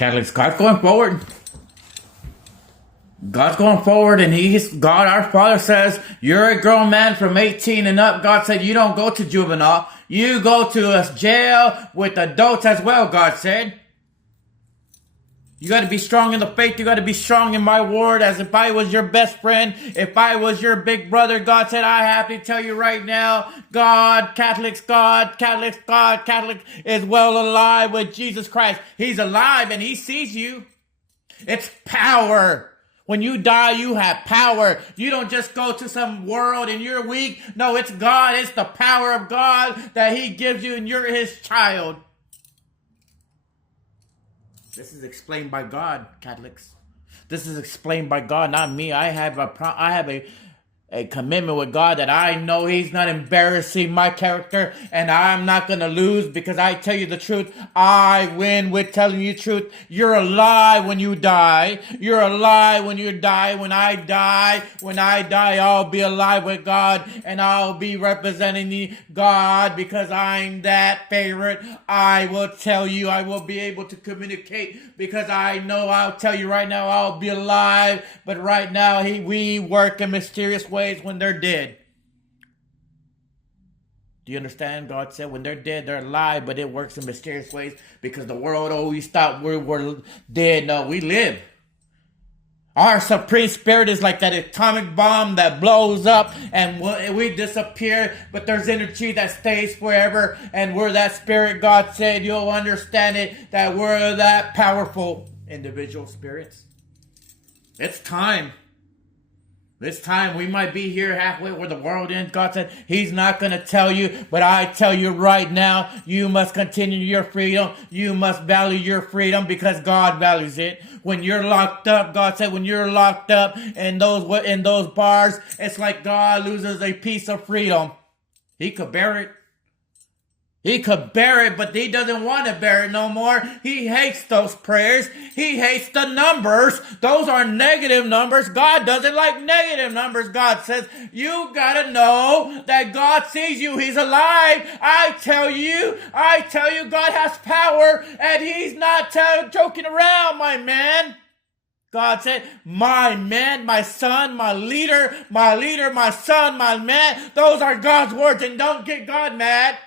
Catholics, God's going forward. God's going forward, and God, our Father says, you're a grown man from 18 and up. God said, you don't go to juvenile. You go to a jail with adults as well, God said. You got to be strong in the faith. You got to be strong in my word. As if I was your best friend, if I was your big brother, God said, I have to tell you right now, Catholic is well alive with Jesus Christ. He's alive and he sees you. It's power. When you die, you have power. You don't just go to some world and you're weak. No, it's God. It's the power of God that he gives you and you're his child. This is explained by God, Catholics. This is explained by God, not me. I have a commitment with God that I know he's not embarrassing my character and I'm not going to lose because I tell you the truth. I win with telling you the truth. You're alive when you die. You're alive when you die. When I die, I'll be alive with God and I'll be representing God because I'm that favorite. I will tell you, I will be able to communicate because I know I'll tell you right now, I'll be alive. But right now, we work in mysterious ways when they're dead. Do you understand? God said when they're dead, they're alive, but it works in mysterious ways because the world always thought we're dead. No, we live. Our supreme spirit is like that atomic bomb that blows up and we disappear, but there's energy that stays forever, and we're that spirit. God said you'll understand it, that we're that powerful individual spirits. It's time. This time we might be here halfway where the world ends. God said he's not going to tell you, but I tell you right now, you must continue your freedom. You must value your freedom because God values it. When you're locked up, God said when you're locked up in those bars, it's like God loses a piece of freedom. He could bear it. He could bear it, but he doesn't want to bear it no more. He hates those prayers. He hates the numbers. Those are negative numbers. God doesn't like negative numbers. God says, you gotta know that God sees you. He's alive. I tell you, God has power, and he's not joking around, my man. God said, my man, my son, my leader, my son, my man. Those are God's words, and don't get God mad.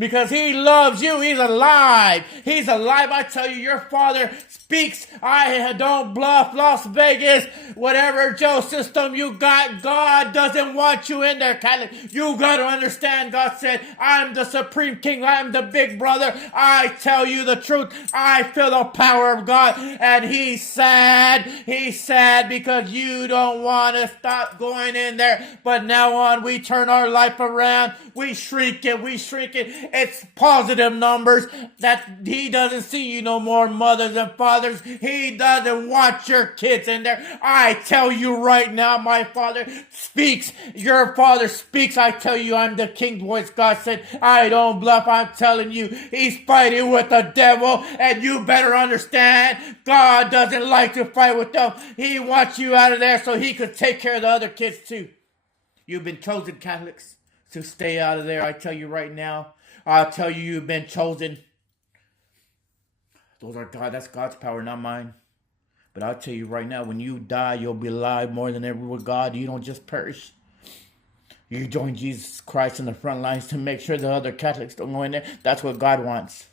Because he loves you. He's alive. He's alive. I tell you, your Father speaks. I don't bluff Las Vegas. Whatever Joe system you got, God doesn't want you in there, Catholic. You got to understand, God said, I'm the supreme king. I'm the big brother. I tell you the truth. I feel the power of God. And he's sad. He's sad because you don't want to stop going in there. But now on, we turn our life around. We shrink it. It's positive numbers that he doesn't see you no more, mothers and fathers. He doesn't want your kids in there. I tell you right now, my Father speaks. Your Father speaks. I tell you, I'm the King's voice. God said, I don't bluff. I'm telling you, he's fighting with the devil, and you better understand, God doesn't like to fight with them. He wants you out of there so he could take care of the other kids too. You've been chosen, Catholics, to stay out of there. I tell you right now. I'll tell you, you've been chosen. Those are God. That's God's power, not mine. But I'll tell you right now, when you die, you'll be alive more than ever with God. You don't just perish. You join Jesus Christ in the front lines to make sure the other Catholics don't go in there. That's what God wants.